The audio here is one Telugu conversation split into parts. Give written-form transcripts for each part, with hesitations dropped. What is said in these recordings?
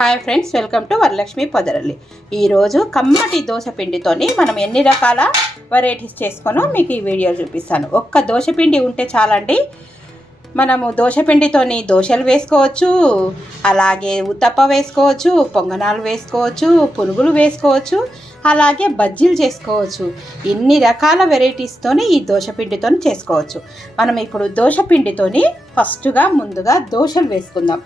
Hi friends, welcome to Varalakshmi Podaralli. ఈరోజు కమ్మటి దోశ పిండితోని మనం ఎన్ని రకాల వెరైటీస్ చేసుకొనో మీకు ఈ వీడియో చూపిస్తాను. ఒక్క దోశ పిండి ఉంటే చాలండి. మనము దోశ పిండితోని దోశలు వేసుకోవచ్చు, అలాగే ఉత్తప్ప వేసుకోవచ్చు, పొంగనాలు వేసుకోవచ్చు, పునుగులు వేసుకోవచ్చు, అలాగే బజ్జీలు చేసుకోవచ్చు. ఇన్ని రకాల వెరైటీస్తోని ఈ దోశ పిండితోని చేసుకోవచ్చు. మనం ఇప్పుడు దోశ పిండితోని ముందుగా దోశలు వేసుకుందాం.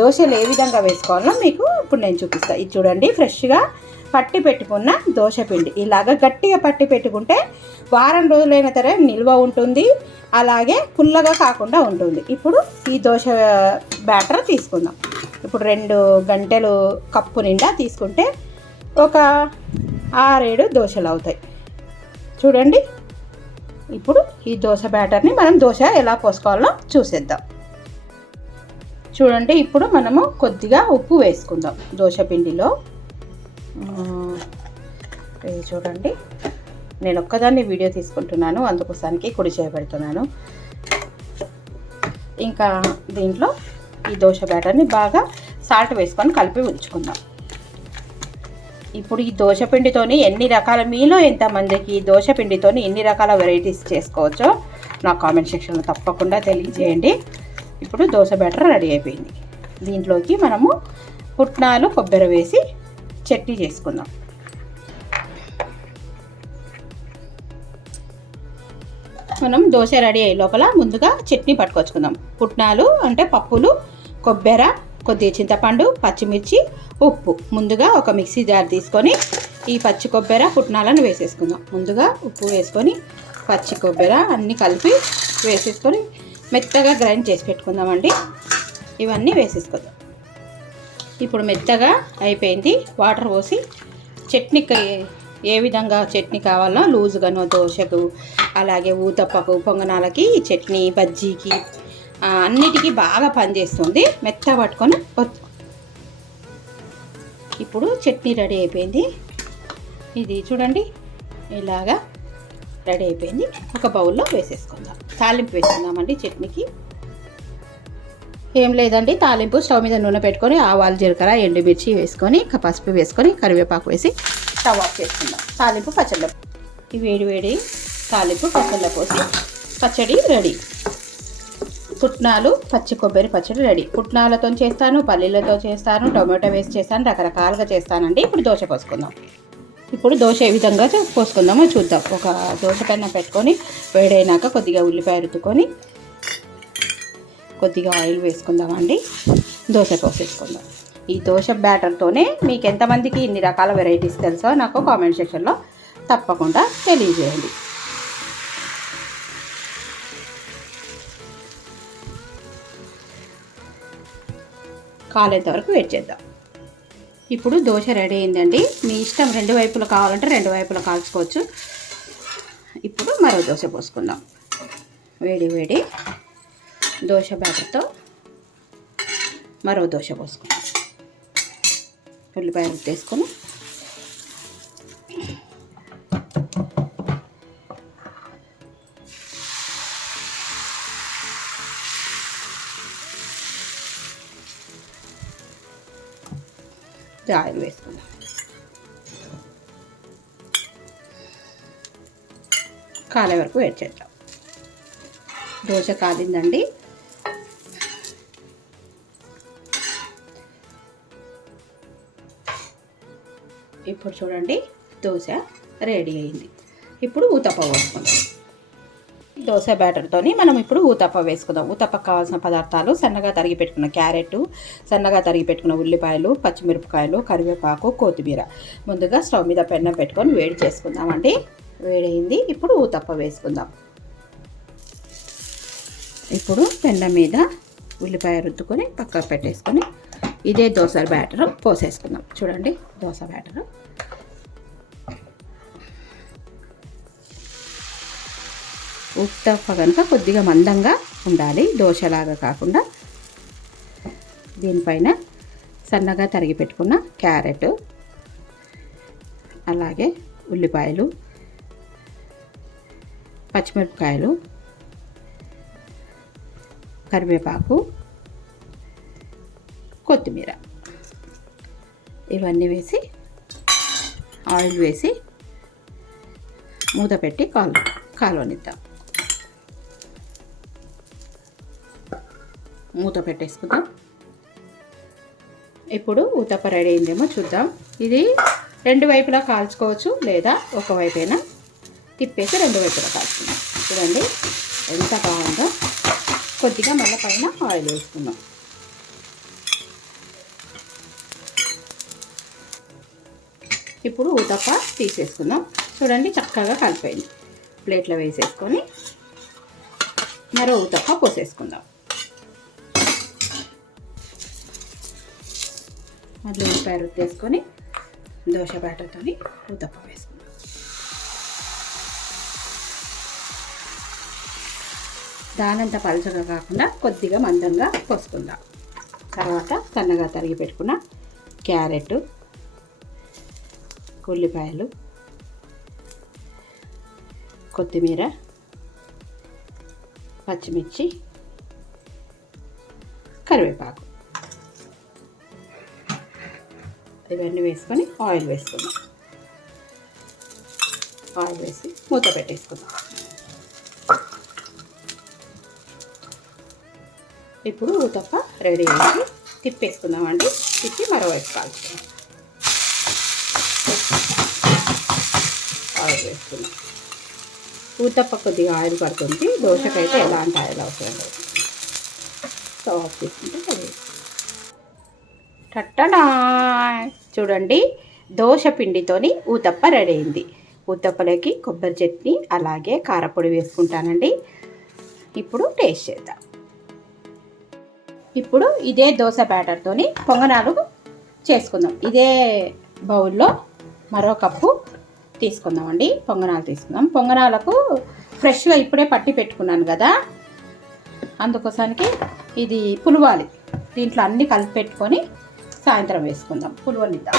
దోశలు ఏ విధంగా వేసుకోవాలో మీకు ఇప్పుడు నేను చూపిస్తాను. ఇది చూడండి, ఫ్రెష్గా పట్టి పెట్టుకున్న దోశ పిండి. ఇలాగ గట్టిగా పట్టి పెట్టుకుంటే వారం రోజులైన తర్వాత నిల్వ ఉంటుంది, అలాగే పుల్లగా కాకుండా ఉంటుంది. ఇప్పుడు ఈ దోశ బ్యాటర్ తీసుకుందాం. ఇప్పుడు 2 గంటలు కప్పు నిండా తీసుకుంటే ఒక 6-7 దోశలు అవుతాయి. చూడండి, ఇప్పుడు ఈ దోశ బ్యాటర్ని మనం దోశ ఎలా పోసుకోవాలో చూసేద్దాం. చూడండి, ఇప్పుడు మనము కొద్దిగా ఉప్పు వేసుకుందాం దోశ పిండిలో. చూడండి, నేను ఒక్కదాన్ని వీడియో తీసుకుంటున్నాను, అందుకోసానికి కుడి చేయబెడుతున్నాను. ఇంకా దీంట్లో ఈ దోశ బ్యాటర్ని బాగా సాల్ట్ వేసుకొని కలిపి ఉంచుకుందాం. ఇప్పుడు ఈ దోశ పిండితోని ఎన్ని రకాల, మీలో ఎంతమందికి దోశ పిండితోని ఎన్ని రకాల వెరైటీస్ చేసుకోవచ్చో నా కామెంట్ సెక్షన్లో తప్పకుండా తెలియజేయండి. ఇప్పుడు దోశ బ్యాటర్ రెడీ అయిపోయింది. దీంట్లోకి మనము పుట్నాలు, కొబ్బరి వేసి చట్నీ చేసుకుందాం. మనం దోశ రెడీ అయ్యే లోపల ముందుగా చట్నీ పట్టుకొచ్చుకుందాం. పుట్నాలు అంటే పప్పులు, కొబ్బరి, కొద్దిగా చింతపండు, పచ్చిమిర్చి, ఉప్పు. ముందుగా ఒక మిక్సీ జార్ తీసుకొని ఈ పచ్చి కొబ్బరి, పుట్నాలను వేసేసుకుందాం. ముందుగా ఉప్పు వేసుకొని పచ్చి కొబ్బరి అన్నీ కలిపి వేసేసుకొని మెత్తగా గ్రైండ్ చేసి పెట్టుకుందామండి. ఇవన్నీ వేసేసుకుందాం. ఇప్పుడు మెత్తగా అయిపోయింది. వాటర్ పోసి చట్నీకి ఏ విధంగా చట్నీ కావాలో లూజుగానో దోశకు, అలాగే ఊతప్పకు, పొంగనాలకి ఈ చట్నీ, బజ్జీకి అన్నిటికీ బాగా పనిచేస్తుంది. మెత్తగా పట్టుకొని ఇప్పుడు చట్నీ రెడీ అయిపోయింది. ఇది చూడండి, ఇలాగా రెడీ అయిపోయింది. ఒక బౌల్లో వేసేసుకుందాం. తాలింపు వేసుకుందామండి. చట్నీకి ఏం లేదండి, తాలింపు స్టవ్ మీద నూనె పెట్టుకొని ఆవాలు, జీలకర్ర, ఎండుమిర్చి వేసుకొని పసుపు వేసుకొని కరివేపాకు వేసి స్టవ్ ఆఫ్ చేసుకుందాం. తాలింపు పచ్చళ్ళ, ఈ వేడి తాలింపు పచ్చళ్ళ పోసి పచ్చడి రెడీ. పుట్నాలు, పచ్చి కొబ్బరి పచ్చడి రెడీ. పుట్నాలతో చేస్తాను, పల్లీలతో చేస్తాను, టొమాటో వేసి చేస్తాను, రకరకాలుగా చేస్తానండి. ఇప్పుడు దోశ పోసుకుందాం. ఇప్పుడు దోశ ఏ విధంగా పోసుకుందామో చూద్దాం. ఒక దోశ పెనం పెట్టుకొని వేడైనాక కొద్దిగా ఉల్లిపాయ రుద్దుకొని కొద్దిగా ఆయిల్ వేసుకుందామండి. దోశ పోసేసుకుందాం. ఈ దోశ బ్యాటర్తోనే మీకు ఎంతమందికి ఇన్ని రకాల వెరైటీస్ తెలుసో నాకు కామెంట్ సెక్షన్లో తప్పకుండా తెలియజేయండి. కాలేంత వరకు వెయిట్ చేద్దాం. ఇప్పుడు దోశ రెడీ అయిందండి. మీ ఇష్టం, 2 వైపులు కావాలంటే 2 వైపులు కాల్చుకోవచ్చు. ఇప్పుడు మరో దోశ పోసుకుందాం. వేడి దోశ బ్యాటర్తో మరో దోశ పోసుకుందాం. ఉల్లిపాయ వేసుకొని ఆయిల్ వేసుకుందాం. కాలే వరకు వేడి చేద్దాం. దోశ కాలిందండి. ఇప్పుడు చూడండి, దోశ రెడీ అయింది. ఇప్పుడు ఊతప్ప వేసుకుందాం. దోశ బ్యాటర్తోని మనం ఇప్పుడు ఊతప్ప వేసుకుందాం. ఊతప్పకు కావాల్సిన పదార్థాలు: సన్నగా తరిగి పెట్టుకున్న క్యారెట్, సన్నగా తరిగి పెట్టుకున్న ఉల్లిపాయలు, పచ్చిమిరపకాయలు, కరివేపాకు, కొత్తిమీర. ముందుగా స్టవ్ మీద పెన్నం పెట్టుకొని వేడి చేసుకుందామండి. వేడైంది. ఇప్పుడు ఊతప్ప వేసుకుందాం. ఇప్పుడు పెన్నం మీద ఉల్లిపాయ రుద్దుకొని పక్కకు పెట్టేసుకొని ఇదే దోశ బ్యాటర్ పోసేసుకుందాం. చూడండి, దోశ బ్యాటర్ ఉత్తప్ప కనుక కొద్దిగా మందంగా ఉండాలి, దోశలాగా కాకుండా. దీనిపైన సన్నగా తరిగి పెట్టుకున్న క్యారెట్, అలాగే ఉల్లిపాయలు, పచ్చిమిరపకాయలు, కరివేపాకు, కొత్తిమీర ఇవన్నీ వేసి ఆయిల్ వేసి మూత పెట్టి కాలవనిద్దాం. మూత పెట్టేసుకుందాం. ఇప్పుడు ఊతప్ప రెడీ అయిందేమో చూద్దాం. ఇది 2 వైపులా కాల్చుకోవచ్చు, లేదా ఒకవైపైనా తిప్పేసి 2 వైపులా కాల్చుకుందాం. చూడండి ఎంత బాగుందో. కొద్దిగా మళ్ళీ పైన ఆయిల్ వేసుకుందాం. ఇప్పుడు ఊతప్ప తీసేసుకుందాం. చూడండి చక్కగా కలిపోయింది. ప్లేట్లో వేసేసుకొని మరో ఊతప్ప పోసేసుకుందాం. మళ్ళీ ఉల్లిపాయ రుద్దేసుకొని దోశ బ్యాటర్తో ఊతప్ప వేసుకుందాం. దానంత పలుచగా కాకుండా కొద్దిగా మందంగా పోసుకుందాం. తర్వాత సన్నగా తరిగి పెట్టుకున్న క్యారెట్, ఉల్లిపాయలు, కొత్తిమీర, పచ్చిమిర్చి, కరివేపాకు ఇవన్నీ వేసుకొని ఆయిల్ వేసుకుందాం. ఆయిల్ వేసి మూత పెట్టేసుకుందాం. ఇప్పుడు ఊతప్ప రెడీ అయ్యి తిప్పేసుకుందామండి. తిప్పి మరోవైపు కాల్చుకుందాం. ఆయిల్ వేసుకుందాం. ఊతప్ప కొద్దిగా ఆయిల్ పడుతుంది. దోశకైతే ఎలాంటి ఆయిల్ అవసరం లేదు. స్టవ్ ఆఫ్ చేసుకుంటే రెడీ. టట్టడా! చూడండి దోశ పిండితోని ఊతప్ప రెడీ అయింది. ఊతప్పలోకి కొబ్బరి చట్నీ అలాగే కారపొడి వేసుకుంటానండి. ఇప్పుడు టేస్ట్ చేద్దాం. ఇప్పుడు ఇదే దోశ బ్యాటర్తోని పొంగనాలు చేసుకుందాం. ఇదే బౌల్లో మరో కప్పు తీసుకుందామండి. పొంగనాలు తీసుకుందాం. పొంగనాలకు ఫ్రెష్గా ఇప్పుడే పట్టి పెట్టుకున్నాను కదా, అందుకోసానికి ఇది పులవాలి. దీంట్లో అన్నీ కలిపి పెట్టుకొని సాయంత్రం వేసుకుందాం. పులవనిద్దాం.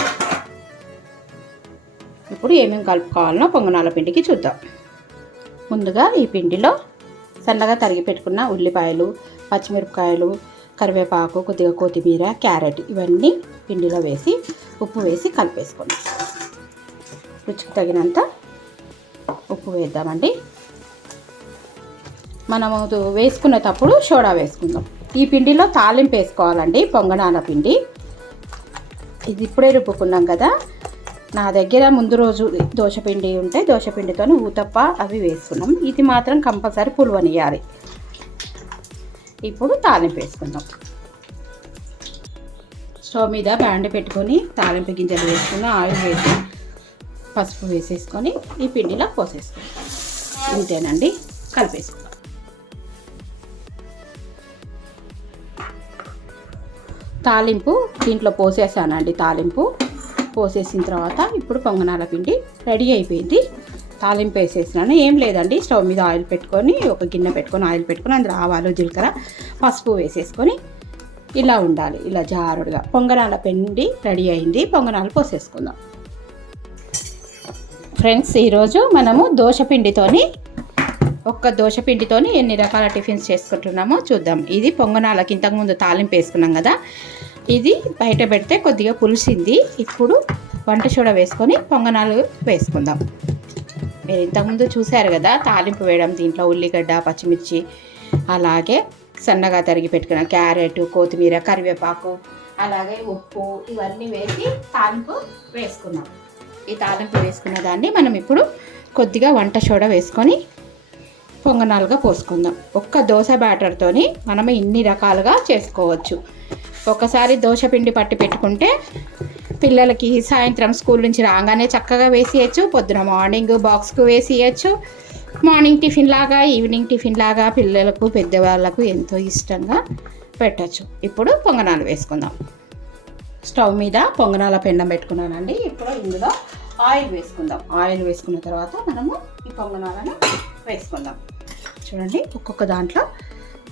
ఇప్పుడు ఏమేమి కలుపుకోవాలనో పొంగనాల పిండికి చూద్దాం. ముందుగా ఈ పిండిలో సన్నగా తరిగి పెట్టుకున్న ఉల్లిపాయలు, పచ్చిమిరపకాయలు, కరివేపాకు, కొద్దిగా కొత్తిమీర, క్యారెట్ ఇవన్నీ పిండిలో వేసి ఉప్పు వేసి కలిపేసుకుందాం. రుచికి తగినంత ఉప్పు వేద్దామండి. మనము వేసుకునేటప్పుడు సోడా వేసుకుందాం. ఈ పిండిలో తాలింపు వేసుకోవాలండి. పొంగనాల పిండి ఇది ఇప్పుడే రుబ్బుకున్నాం కదా. నా దగ్గర ముందు రోజు దోశపిండి ఉంటే దోశపిండితో ఊతప్ప అవి వేసుకున్నాం. ఇది మాత్రం కంపల్సరీ పులవనియాలి. ఇప్పుడు తాలింపు వేసుకుందాం. స్టవ్ మీద బాండి పెట్టుకొని తాలింపు గింజలు వేసుకుని ఆయిల్ వేసి పసుపు వేసేసుకొని ఈ పిండిలో పోసేసుకుందాం. ఇంతేనండి, కలిపేసుకుందాం. తాలింపు దీంట్లో పోసేసానండి. తాలింపు పోసేసిన తర్వాత ఇప్పుడు పొంగనాల పిండి రెడీ అయిపోయింది. తాలింపు వేసేసినాను. ఏం లేదండి, స్టవ్ మీద ఆయిల్ పెట్టుకొని ఒక గిన్నె పెట్టుకొని ఆయిల్ పెట్టుకొని అందులో ఆవాలు, జీలకర్ర, పసుపు వేసేసుకొని ఇలా ఉండాలి. ఇలా జారుడుగా పొంగనాల పిండి రెడీ అయింది. పొంగనాలు పోసేసుకుందాం. ఫ్రెండ్స్, ఈరోజు మనము దోశపిండితోని ఎన్ని రకాల టిఫిన్స్ చేసుకుంటున్నామో చూద్దాం. ఇది పొంగనాలకి ఇంతకుముందు తాలింపు వేసుకున్నాం కదా, ఇది బయట పెడితే కొద్దిగా పులిసింది. ఇప్పుడు వంట సోడా వేసుకొని పొంగనాలు వేసుకుందాం. మీరు ఇంతకుముందు చూశారు కదా తాలింపు వేయడం. దీంట్లో ఉల్లిగడ్డ, పచ్చిమిర్చి అలాగే సన్నగా తరిగి పెట్టుకున్న క్యారెట్, కొత్తిమీర, కరివేపాకు అలాగే ఉప్పు ఇవన్నీ వేసి తాలింపు వేసుకున్నాం. ఈ తాలింపు వేసుకున్న దాన్ని మనం ఇప్పుడు కొద్దిగా వంట సోడా వేసుకొని పొంగనాలుగా పోసుకుందాం. ఒక్క దోశ బ్యాటర్తోని మనం ఇన్ని రకాలుగా చేసుకోవచ్చు. ఒకసారి దోశ పిండి పట్టి పెట్టుకుంటే పిల్లలకి సాయంత్రం స్కూల్ నుంచి రాగానే చక్కగా వేసేయచ్చు. పొద్దున మార్నింగ్ బాక్స్కు వేసేయచ్చు. మార్నింగ్ టిఫిన్ లాగా, ఈవినింగ్ టిఫిన్ లాగా పిల్లలకు, పెద్దవాళ్ళకు ఎంతో ఇష్టంగా పెట్టచ్చు. ఇప్పుడు పొంగనాలు వేసుకుందాం. స్టవ్ మీద పొంగనాల పెండం పెట్టుకున్నానండి. ఇప్పుడు ఇందులో ఆయిల్ వేసుకుందాం. ఆయిల్ వేసుకున్న తర్వాత మనము ఈ పొంగనాలను వేసుకుందాం. చూడండి, ఒక్కొక్క దాంట్లో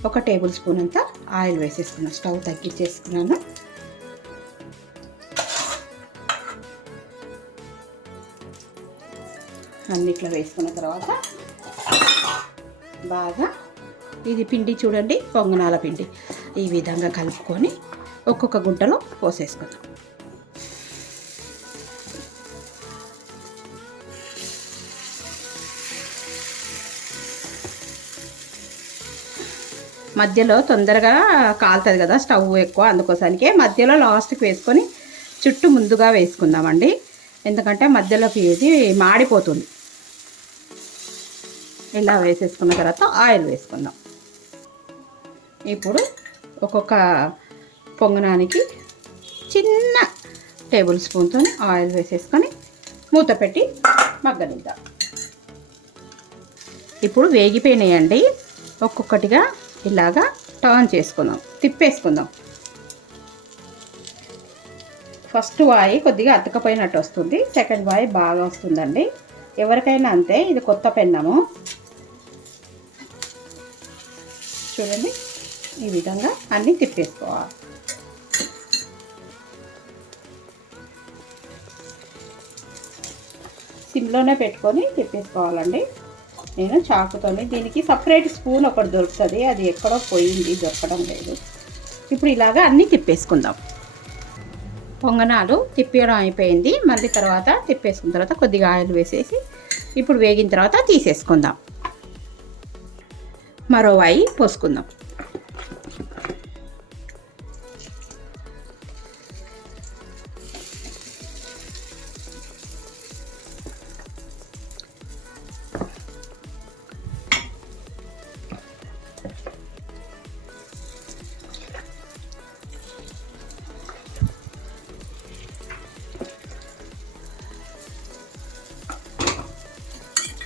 1 టేబుల్ స్పూన్ అంతా ఆయిల్ వేసేసుకున్నాను. స్టవ్ తగ్గించేసుకున్నాను. అన్నిట్లో వేసుకున్న తర్వాత బాగా ఇది పిండి చూడండి, పొంగనాల పిండి ఈ విధంగా కలుపుకొని ఒక్కొక్క గుంటలో పోసేసుకుందాం. మధ్యలో తొందరగా కాలుతుంది కదా స్టవ్ ఎక్కువ, అందుకోసానికే మధ్యలో లాస్ట్కి వేసుకొని చుట్టూ ముందుగా వేసుకుందామండి. ఎందుకంటే మధ్యలోకి ఇది మాడిపోతుంది. ఇలా వేసేసుకున్న తర్వాత ఆయిల్ వేసుకుందాం. ఇప్పుడు ఒక్కొక్క పొంగనానికి చిన్న టేబుల్ స్పూన్తో ఆయిల్ వేసేసుకొని మూత పెట్టి మగ్గనిద్దాం. ఇప్పుడు వేగిపోయినాయండి. ఒక్కొక్కటిగా ఇలాగా టర్న్ చేసుకుందాం, తిప్పేసుకుందాం. ఫస్ట్ వాయి కొద్దిగా అతకపోయినట్టు వస్తుంది, సెకండ్ వాయి బాగా వస్తుందండి. ఎవరికైనా అంతే, ఇది కొత్త పెన్నము. చూడండి, ఈ విధంగా అన్నీ తిప్పేసుకోవాలి. సిమ్లోనే పెట్టుకొని తిప్పేసుకోవాలండి. నేను చాకుతోని, దీనికి సపరేట్ స్పూన్ ఒకటి దొరుకుతుంది, అది ఎక్కడో పోయింది, దొరకడం లేదు. ఇప్పుడు ఇలాగా అన్నీ తిప్పేసుకుందాం. పొంగనాలు తిప్పేయడం అయిపోయింది. మళ్ళీ తర్వాత తిప్పేసుకున్న తర్వాత కొద్దిగా ఆయిల్ వేసేసి ఇప్పుడు వేగిన తర్వాత తీసేసుకుందాం. మరో వాయి పోసుకుందాం.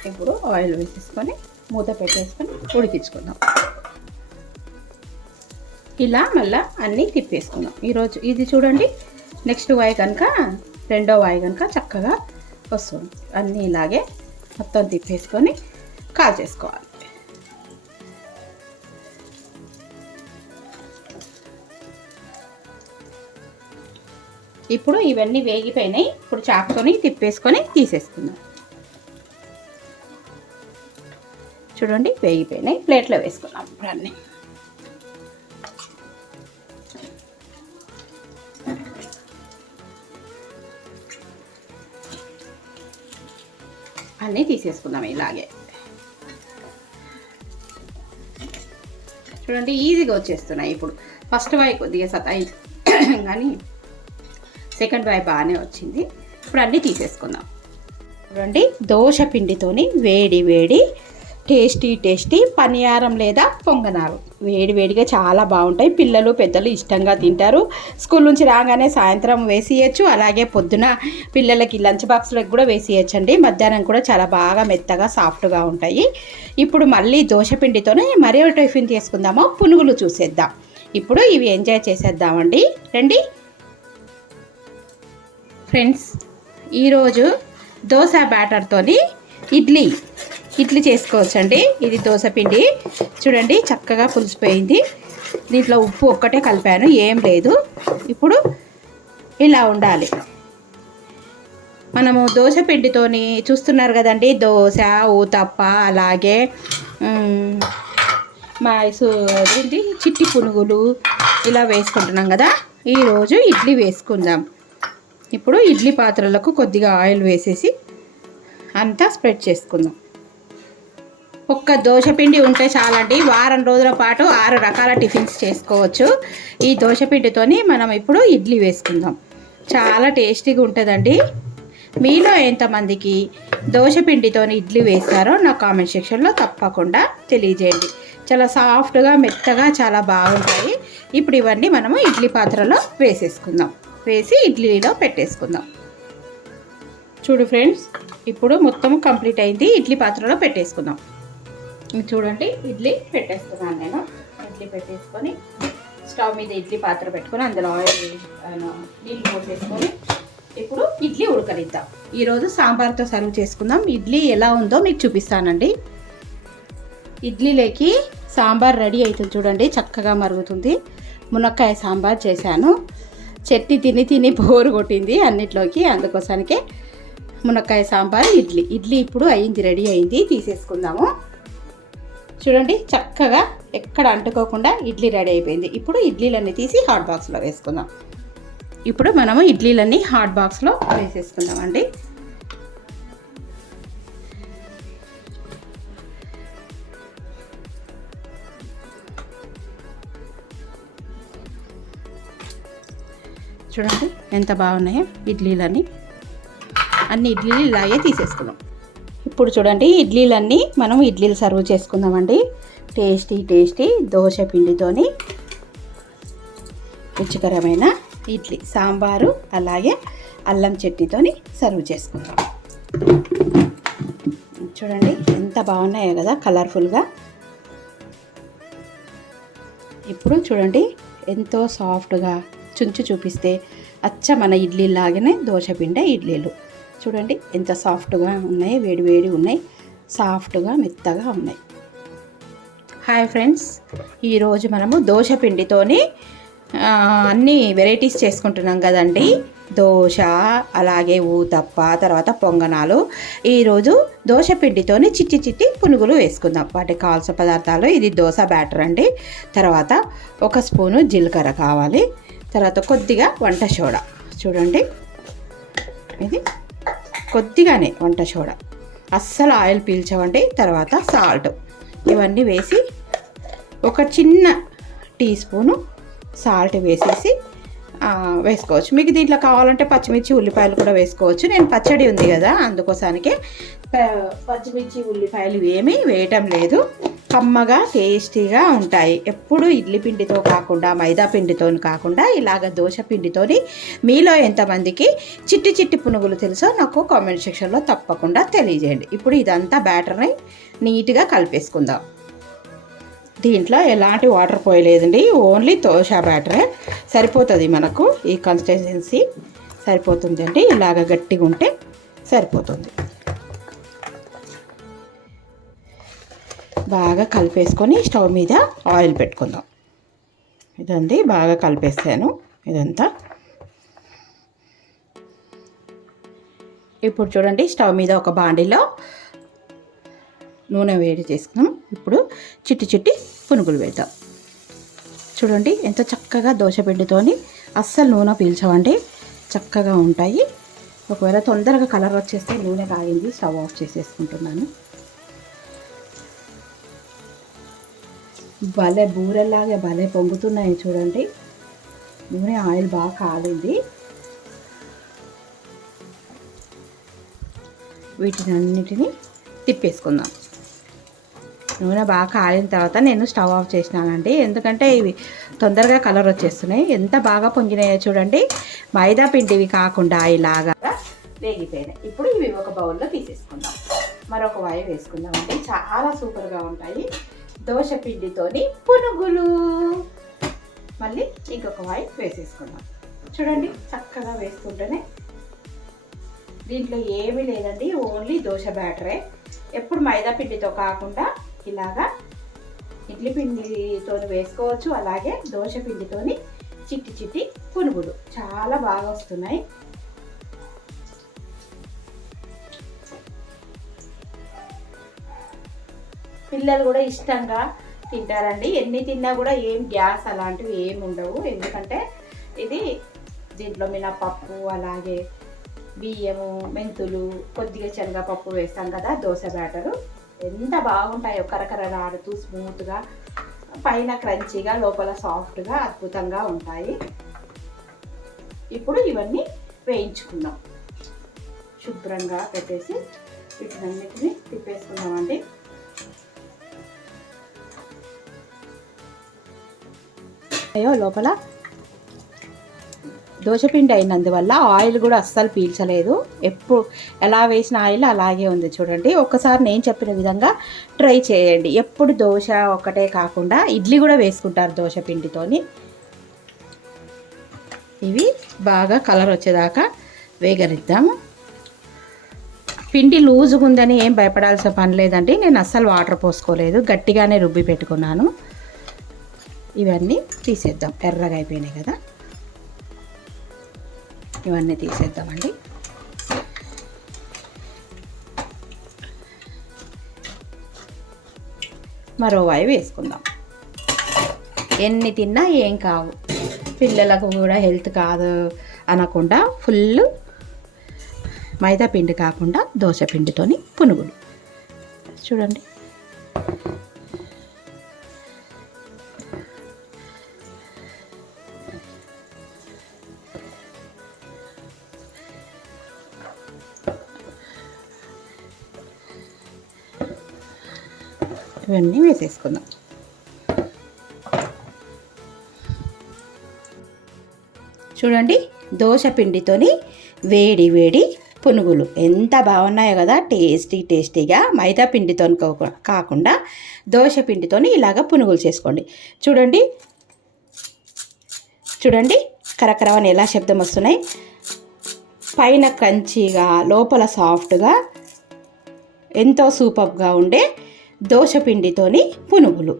ఇప్పుడు ఆయిల్ వేసేసుకొని మూత పెట్టేసుకొని ఉడికించుకుందాం. ఇలా మళ్ళీ అన్నీ తిప్పేసుకుందాం. ఈరోజు ఇది చూడండి, నెక్స్ట్ వాయి కనుక, రెండో వాయి కనుక చక్కగా వస్తుంది. అన్నీ ఇలాగే మొత్తం తిప్పేసుకొని కాల్చేసుకోవాలి. ఇప్పుడు ఇవన్నీ వేగిపోయినాయి. ఇప్పుడు చాకుతోని తిప్పేసుకొని తీసేసుకుందాం. చూడండి, వేగిపోయినాయి. ప్లేట్లో వేసుకున్నాం. ఇప్పుడు అన్నీ తీసేసుకుందాం ఇలాగే. చూడండి, ఈజీగా వచ్చేస్తున్నాయి. ఇప్పుడు ఫస్ట్ వాయి కొద్దిగా సతాయి కానీ సెకండ్ వాయి బాగానే వచ్చింది. ఇప్పుడు అన్నీ తీసేసుకుందాం. చూడండి, దోశ పిండితోని వేడి వేడి టేస్టీ పనియారం లేదా పొంగనాలు వేడివేడిగా చాలా బాగుంటాయి. పిల్లలు పెద్దలు ఇష్టంగా తింటారు. స్కూల్ నుంచి రాగానే సాయంత్రం వేసియచ్చు, అలాగే పొద్దున పిల్లలకి లంచ్ బాక్స్లకు కూడా వేసియచ్చండి. మధ్యాహ్నం కూడా చాలా బాగా మెత్తగా సాఫ్ట్గా ఉంటాయి. ఇప్పుడు మళ్ళీ దోశపిండితోనే మరో టిఫిన్ చేసుకుందామో పునుగులు చూసేద్దాం. ఇప్పుడు ఇవి ఎంజాయ్ చేసేద్దామండి. రండి ఫ్రెండ్స్, ఈరోజు దోశ బ్యాటర్తోని ఇడ్లీ చేసుకోవచ్చండి. ఇది దోశపిండి చూడండి, చక్కగా పులిసిపోయింది. దీంట్లో ఉప్పు ఒక్కటే కలిపాను, ఏం లేదు. ఇప్పుడు ఇలా ఉండాలి. మనము దోశపిండితోని చూస్తున్నారు కదండి, దోశ, ఊతప్ప, అలాగే ఏంటి చిట్టి పునుగులు ఇలా వేసుకుంటున్నాం కదా. ఈరోజు ఇడ్లీ వేసుకుందాం. ఇప్పుడు ఇడ్లీ పాత్రలకు కొద్దిగా ఆయిల్ వేసేసి అంతా స్ప్రెడ్ చేసుకుందాం. ఒక్క దోశపిండి ఉంటే చాలండి, వారం రోజుల పాటు 6 రకాల టిఫిన్స్ చేసుకోవచ్చు. ఈ దోశపిండితోని మనం ఇప్పుడు ఇడ్లీ వేసుకుందాం. చాలా టేస్టీగా ఉంటుందండి. మీలో ఎంతమందికి దోశపిండితోని ఇడ్లీ వేస్తారో నా కామెంట్ సెక్షన్లో తప్పకుండా తెలియజేయండి. చాలా సాఫ్ట్గా మెత్తగా చాలా బాగుంటాయి. ఇప్పుడు ఇవన్నీ మనము ఇడ్లీ పాత్రలో వేసేసుకుందాం. వేసి ఇడ్లీలో పెట్టేసుకుందాం. చూడు ఫ్రెండ్స్, ఇప్పుడు మొత్తం కంప్లీట్ అయింది. ఇడ్లీ పాత్రలో పెట్టేసుకుందాం. చూడండి, ఇడ్లీ పెట్టేస్తున్నాను నేను. ఇడ్లీ పెట్టేసుకొని స్టవ్ మీద ఇడ్లీ పాత్ర పెట్టుకొని అందులో నీళ్ళు పోసేసుకొని ఇప్పుడు ఇడ్లీ ఉడకనిద్దాం. ఈరోజు సాంబార్తో సర్వ్ చేసుకుందాం. ఇడ్లీ ఎలా ఉందో మీకు చూపిస్తానండి. ఇడ్లీలోకి సాంబార్ రెడీ అవుతుంది చూడండి, చక్కగా మరుగుతుంది. మునక్కాయ సాంబార్ చేశాను. చట్నీ తిని బోరు కొట్టింది అన్నిట్లోకి, అందుకోసానికే మునక్కాయ సాంబార్ ఇడ్లీ ఇప్పుడు అయింది, రెడీ అయింది. తీసేసుకుందాము. చూడండి, చక్కగా ఎక్కడ అంటుకోకుండా ఇడ్లీ రెడీ అయిపోయింది. ఇప్పుడు ఇడ్లీలన్నీ తీసి హాట్ బాక్స్లో వేసుకుందాం. ఇప్పుడు మనము ఇడ్లీలన్నీ హాట్ బాక్స్లో వేసేసుకుందామండి. చూడండి ఎంత బాగున్నాయో ఇడ్లీలన్నీ. అన్ని ఇడ్లీలు ఇలాగే తీసేసుకున్నాం. ఇప్పుడు చూడండి ఇడ్లీలన్నీ మనం ఇడ్లీలు సర్వ్ చేసుకుందామండి. టేస్టీ దోశ పిండితోని రుచికరమైన ఇడ్లీ, సాంబారు అలాగే అల్లం చట్నీతోని సర్వ్ చేసుకుందాం. చూడండి ఎంత బాగున్నాయో కదా కలర్ఫుల్గా. ఇప్పుడు చూడండి ఎంతో సాఫ్ట్గా చుంచు చూపిస్తే అచ్చ మన ఇడ్లీ లాగానే దోశపిండి ఇడ్లీలు. చూడండి ఎంత సాఫ్ట్గా ఉన్నాయి, వేడి వేడి ఉన్నాయి, సాఫ్ట్గా మెత్తగా ఉన్నాయి. హాయ్ ఫ్రెండ్స్, ఈరోజు మనము దోశపిండితోని అన్ని వెరైటీస్ చేసుకుంటున్నాం కదండి. దోశ అలాగే ఊతప్ప, తర్వాత పొంగనాలు. ఈరోజు దోశ పిండితోని చిట్టి పునుగులు వేసుకుందాం. వాటికి కావాల్సిన పదార్థాలు ఇది దోశ బ్యాటర్ అండి. తర్వాత 1 స్పూను జీలకర్ర కావాలి. తర్వాత కొద్దిగా వంట సోడా, చూడండి ఇది కొద్దిగానే వంట సోడా, అస్సలు ఆయిల్ పీల్చవండి. తర్వాత సాల్ట్, ఇవన్నీ వేసి 1 చిన్న టీ స్పూను సాల్ట్ వేసేసి వేసుకోవచ్చు. మీకు దీంట్లో కావాలంటే పచ్చిమిర్చి ఉల్లిపాయలు కూడా వేసుకోవచ్చు. నేను పచ్చడి ఉంది కదా అందుకోసానికి పచ్చిమిర్చి ఉల్లిపాయలు ఏమీ వేయటం లేదు. కమ్మగా టేస్టీగా ఉంటాయి. ఎప్పుడు ఇడ్లీ పిండితో కాకుండా మైదా పిండితో కాకుండా ఇలాగ దోశ పిండితోని మీలో ఎంతమందికి చిట్టి పునుగులు తెలుసో నాకు కామెంట్ సెక్షన్లో తప్పకుండా తెలియజేయండి. ఇప్పుడు ఇదంతా బ్యాటర్ని నీట్గా కలిపేసుకుందాం. దీంట్లో ఎలాంటి వాటర్ పోయలేదండి, ఓన్లీ దోశ బ్యాటరే సరిపోతుంది. మనకు ఈ కన్సిస్టెన్సీ సరిపోతుంది అండి. ఇలాగ గట్టిగా ఉంటే సరిపోతుంది. బాగా కలిపేసుకొని స్టవ్ మీద ఆయిల్ పెట్టుకుందాం. ఇదండి బాగా కలిపేస్తాను ఇదంతా. ఇప్పుడు చూడండి స్టవ్ మీద ఒక బాండీలో నూనె వేడి చేసుకున్నాం. ఇప్పుడు చిట్టి పునుగులు వేద్దాం. చూడండి ఎంత చక్కగా దోశపిండితోని అస్సలు నూనె పీల్చవండి, చక్కగా ఉంటాయి. ఒకవేళ తొందరగా కలర్ వచ్చేస్తే నూనె కాగింది, స్టవ్ ఆఫ్ చేసేసుకుంటున్నాను. భలే బూరెల్లాగే భలే పొంగుతున్నాయి చూడండి. నూనె ఆయిల్ బాగా కాలింది. వీటిని అన్నిటినీ తిప్పేసుకుందాం. నూనె బాగా కాలిన తర్వాత నేను స్టవ్ ఆఫ్ చేసినానండి, ఎందుకంటే ఇవి తొందరగా కలర్ వచ్చేస్తున్నాయి. ఎంత బాగా పొంగినాయో చూడండి. మైదా పిండివి కాకుండా ఇలాగా వేగిపోయినాయి. ఇప్పుడు ఇవి ఒక బౌల్లో తీసేసుకుందాం. మరొక వాయి వేసుకుందామండి. చాలా సూపర్గా ఉంటాయి దోశ పిండితోని పునుగులు. మళ్ళీ ఇంకొక వాయి వేసేసుకుందాం. చూడండి చక్కగా వేసుకుంటేనే, దీంట్లో ఏమీ లేదండి, ఓన్లీ దోశ బ్యాటరే. ఎప్పుడు మైదా పిండితో కాకుండా ఇలాగా ఇడ్లీ పిండితో వేసుకోవచ్చు. అలాగే దోశ పిండితోని చిట్టి పునుగులు చాలా బాగా వస్తున్నాయి. పిల్లలు కూడా ఇష్టంగా తింటారండి. ఎన్ని తిన్నా కూడా ఏం గ్యాస్ అలాంటివి ఏమి ఉండవు. ఎందుకంటే ఇది దీంట్లో మినపప్పు అలాగే బియ్యము, మెంతులు, కొద్దిగా శనగపప్పు వేస్తాం కదా. దోశ బ్యాటరు ఎంత బాగుంటాయో, కరకరలాడుతూ స్మూత్గా, పైన క్రంచీగా, లోపల సాఫ్ట్గా అద్భుతంగా ఉంటాయి. ఇప్పుడు ఇవన్నీ వేయించుకుందాం. శుభ్రంగా పెట్టేసి వీటినన్నిటిని తిప్పేసుకుందామండి. అయ్యో లోపల దోశపిండి అయినందువల్ల ఆయిల్ కూడా అస్సలు పీల్చలేదు. ఎప్పుడు ఎలా వేసిన ఆయిల్ అలాగే ఉంది చూడండి. ఒక్కసారి నేను చెప్పిన విధంగా ట్రై చేయండి. ఎప్పుడు దోశ ఒక్కటే కాకుండా ఇడ్లీ కూడా వేసుకుంటారు దోశ పిండితోని. ఇవి బాగా కలర్ వచ్చేదాకా వేగనిద్దాము. పిండి లూజుగా ఉందని ఏం భయపడాల్సిన పని లేదండి. నేను అస్సలు వాటర్ పోసుకోలేదు, గట్టిగానే రుబ్బి పెట్టుకున్నాను. ఇవన్నీ తీసేద్దాం. ఎర్రగా అయిపోయినాయి కదా, ఇవన్నీ తీసేద్దామండి. మరో వాయి వేసుకుందాం. ఎన్ని తిన్నా ఏం కావు, పిల్లలకు కూడా హెల్త్ కాదు అనకుండా ఫుల్ మైదా పిండి కాకుండా దోశ పిండితోని పునుగులు చూడండి. ఇవన్నీ వేసేసుకుందాం. చూడండి, దోశ పిండితోని వేడి వేడి పునుగులు ఎంత బాగున్నాయో కదా. టేస్టీగా మైదా పిండితో కాకుండా దోశ పిండితోని ఇలాగ పునుగులు చేసుకోండి. చూడండి కరకరవని ఎలా శబ్దం వస్తున్నాయి. పైన క్రంచీగా లోపల సాఫ్ట్గా ఎంతో సూపర్గా ఉండే దోశ పిండితోని పునుగులు.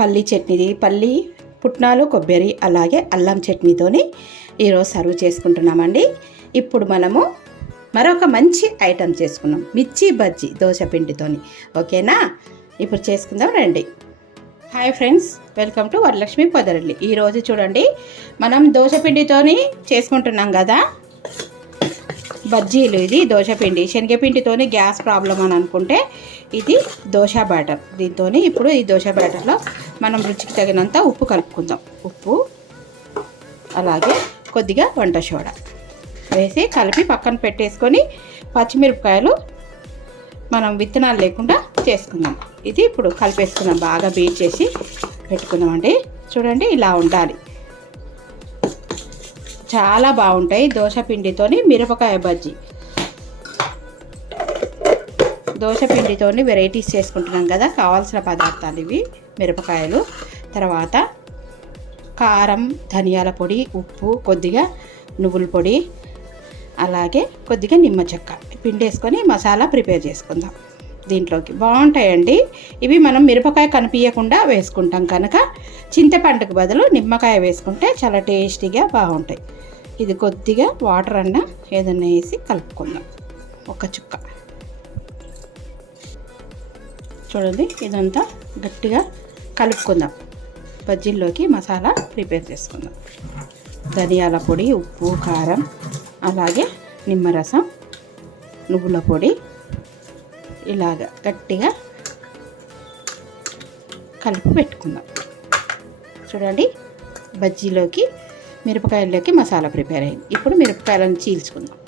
పల్లి పుట్నాలు, కొబ్బరి అలాగే అల్లం చట్నీతోని ఈరోజు సర్వ్ చేసుకుంటున్నామండి. ఇప్పుడు మనము మరొక మంచి ఐటెం చేసుకున్నాం, మిర్చి బజ్జీ దోశ పిండితోని. ఓకేనా, ఇప్పుడు చేసుకుందాం రండి. Hi friends, welcome to Varalakshmi Podaralli. ఈరోజు చూడండి, మనం దోశ పిండితోని చేసుకుంటున్నాం కదా బజ్జీలు. ఇది దోశ పిండి, శనగపిండితోని గ్యాస్ ప్రాబ్లం అని అనుకుంటే ఇది దోశ బ్యాటర్. దీంతో ఇప్పుడు ఈ దోశ బ్యాటర్లో మనం రుచికి తగినంత ఉప్పు కలుపుకుందాం. ఉప్పు అలాగే కొద్దిగా వంట సోడా వేసి కలిపి పక్కన పెట్టేసుకొని పచ్చిమిరపకాయలు మనం విత్తనాలు లేకుండా చేసుకుందాం. ఇది ఇప్పుడు కలిపేసుకుందాం, బాగా బీట్ చేసి పెట్టుకుందామండి. చూడండి, ఇలా ఉండాలి. చాలా బాగుంటాయి దోశ పిండితోని మిరపకాయ బజ్జీ. దోశ పిండితోని వెరైటీస్ చేసుకుంటున్నాం కదా. కావాల్సిన పదార్థాలు ఇవి: మిరపకాయలు, తర్వాత కారం, ధనియాల పొడి, ఉప్పు, కొద్దిగా నువ్వుల పొడి, అలాగే కొద్దిగా నిమ్మ చెక్క పిండి వేసుకొని మసాలా ప్రిపేర్ చేసుకుందాం. దీంట్లోకి బాగుంటాయండి ఇవి. మనం మిరపకాయ కనిపించకుండా వేసుకుంటాం కనుక చింతపండుకు బదులు నిమ్మకాయ వేసుకుంటే చాలా టేస్టీగా బాగుంటాయి. ఇది కొద్దిగా వాటర్ అన్న ఏదన్నా వేసి కలుపుకుందాం, ఒక చుక్క. చూడండి, ఇదంతా గట్టిగా కలుపుకుందాం. బజ్జీల్లోకి మసాలా ప్రిపేర్ చేసుకుందాం. ధనియాల పొడి, ఉప్పు, కారం, అలాగే నిమ్మరసం, నువ్వుల పొడి ఇలాగ గట్టిగా కలిపి పెట్టుకుందాం. చూడండి, బజ్జీలోకి మిరపకాయల్లోకి మసాలా ప్రిపేర్ అయింది. ఇప్పుడు మిరపకాయలను చీల్చుకుందాం.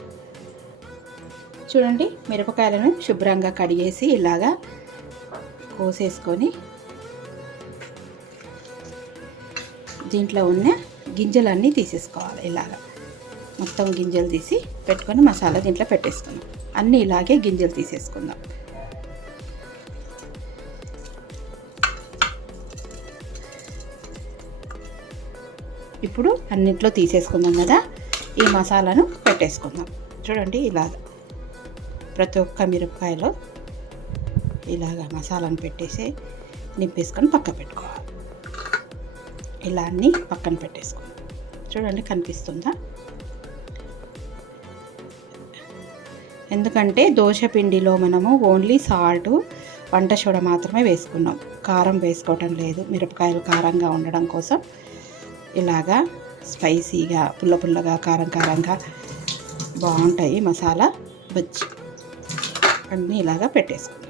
చూడండి, మిరపకాయలను శుభ్రంగా కడిగేసి ఇలాగా కోసేసుకొని దీంట్లో ఉన్న గింజలన్నీ తీసేసుకోవాలి. ఇలాగా మొత్తం గింజలు తీసి పెట్టుకొని మసాలా దీంట్లో పెట్టేసుకుందాం. అన్నీ ఇలాగే గింజలు తీసేసుకుందాం. ఇప్పుడు అన్నిట్లో తీసేసుకుందాం కదా. ఈ మసాలాను పెట్టేసుకుందాం. చూడండి, ఇలాగ ప్రతి ఒక్క మిరపకాయలో ఇలాగ మసాలాను పెట్టేసి నింపేసుకొని పక్క పెట్టుకోవాలి. ఇలా అన్నీ పక్కన పెట్టేసుకుందాం. చూడండి, కనిపిస్తుందా? ఎందుకంటే దోశ పిండిలో మనము ఓన్లీ సాల్ట్, వంట సోడా మాత్రమే వేసుకున్నాం, కారం వేసుకోవటం లేదు. మిరపకాయలు కారంగా ఉండడం కోసం ఇలాగా స్పైసీగా, పుల్లగా, కారంగా బాగుంటాయి మసాలా బజ్జీ. అన్నీ ఇలాగా పెట్టేసుకుందాం.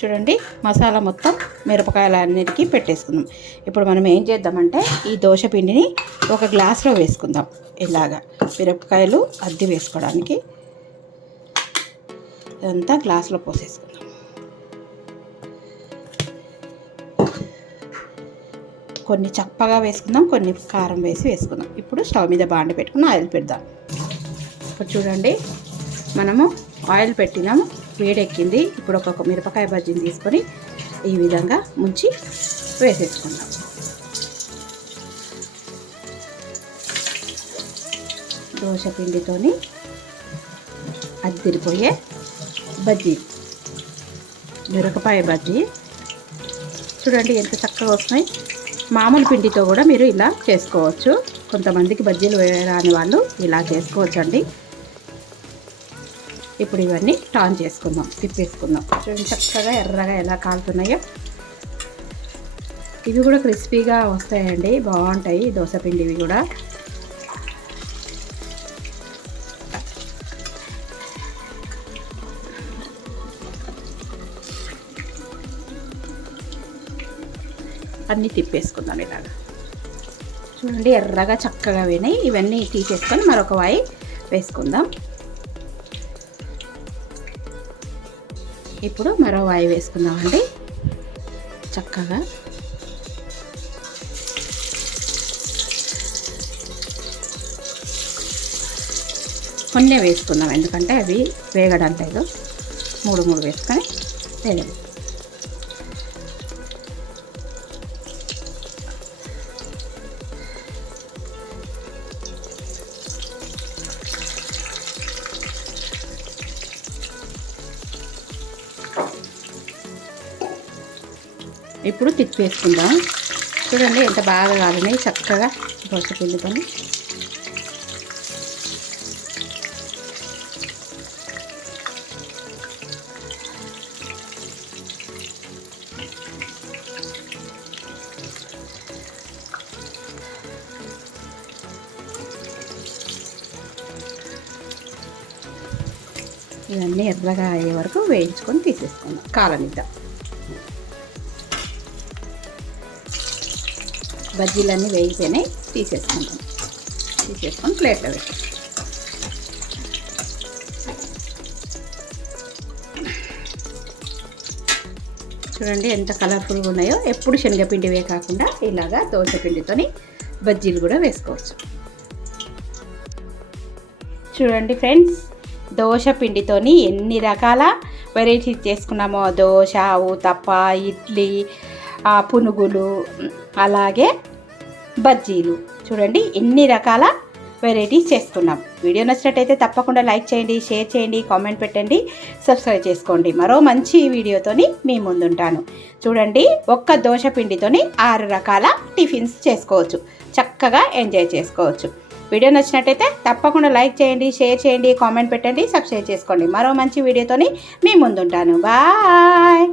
చూడండి, మసాలా మొత్తం మిరపకాయలన్నిటికీ పెట్టేసుకుందాం. ఇప్పుడు మనం ఏం చేద్దామంటే ఈ దోశ పిండిని ఒక గ్లాస్లో వేసుకుందాం. ఇలాగా మిరపకాయలు అద్ది వేసుకోవడానికి ఇదంతా గ్లాస్లో పోసేసుకుందాం. కొన్ని చప్పగా వేసుకుందాం, కొన్ని కారం వేసుకుందాం. ఇప్పుడు స్టవ్ మీద బాండి పెట్టుకుని ఆయిల్ పెడదాం. ఇప్పుడు చూడండి, మనము ఆయిల్ పెట్టినాము, వేడెక్కింది. ఇప్పుడు ఒక్కొక్క మిరపకాయ బజ్జీని తీసుకొని ఈ విధంగా ముంచి వేసేసుకుందాం. దోశ పిండితోని అద్దిరిపోయే బజ్జీ, మిరపకాయ బజ్జీ. చూడండి ఎంత చక్కగా వస్తున్నాయి. మామూలు పిండితో కూడా మీరు ఇలా చేసుకోవచ్చు. కొంతమందికి బజ్జీలు వేయరాని వాళ్ళు ఇలా చేసుకోవచ్చు అండి. ఇప్పుడు ఇవన్నీ టర్న్ చేసుకుందాం, తిప్పేసుకుందాం. చూడండి చక్కగా ఎర్రగా ఎలా కాలుతున్నాయో. ఇవి కూడా క్రిస్పీగా వస్తాయండి, బాగుంటాయి దోశ పిండివి కూడా. అన్నీ తిప్పేసుకుందాం ఇలాగా. చూడండి ఎర్రగా చక్కగా వేనాయి. ఇవన్నీ తీసేసుకొని మరొక వాయి వేసుకుందాం. ఇప్పుడు మరో వాయి వేసుకుందామండి. చక్కగా కొన్ని వేసుకుందాం, ఎందుకంటే అవి వేగడానికి లేదు. మూడు వేసుకొని వేయాలి. ఇప్పుడు తిప్పేసుకుందాం. చూడండి ఎంత బాగా కాలినాయి చక్కగా దోశ పిండితోని. ఇవన్నీ ఎర్రగా అయ్యే వరకు వేయించుకొని తీసేసుకుందాం. కాలనిద్దాం. బజ్జీలన్నీ వేయితేనే తీసేసుకొని ప్లేట్లో పెట్టి చూడండి ఎంత కలర్ఫుల్గా ఉన్నాయో. ఎప్పుడు శనగపిండివే కాకుండా ఇలాగా దోశ పిండితోని బజ్జీలు కూడా వేసుకోవచ్చు. చూడండి ఫ్రెండ్స్, దోశ పిండితోని ఎన్ని రకాల వెరైటీస్ చేసుకున్నామో. దోశ, ఊతప్ప, ఇడ్లీ, పునుగులు, అలాగే బజ్జీలు. చూడండి ఎన్ని రకాల వెరైటీస్ చేసుకున్నాం. వీడియో నచ్చినట్టయితే తప్పకుండా లైక్ చేయండి, షేర్ చేయండి, కామెంట్ పెట్టండి, సబ్స్క్రైబ్ చేసుకోండి. మరో మంచి వీడియోతోని మీ ముందుంటాను. చూడండి ఒక్క దోశ పిండితోని 6 రకాల టిఫిన్స్ చేసుకోవచ్చు. చక్కగా ఎంజాయ్ చేసుకోవచ్చు. వీడియో నచ్చినట్టయితే తప్పకుండా లైక్ చేయండి, షేర్ చేయండి, కామెంట్ పెట్టండి, సబ్స్క్రైబ్ చేసుకోండి. మరో మంచి వీడియోతోని మీ ముందుంటాను. బాయ్.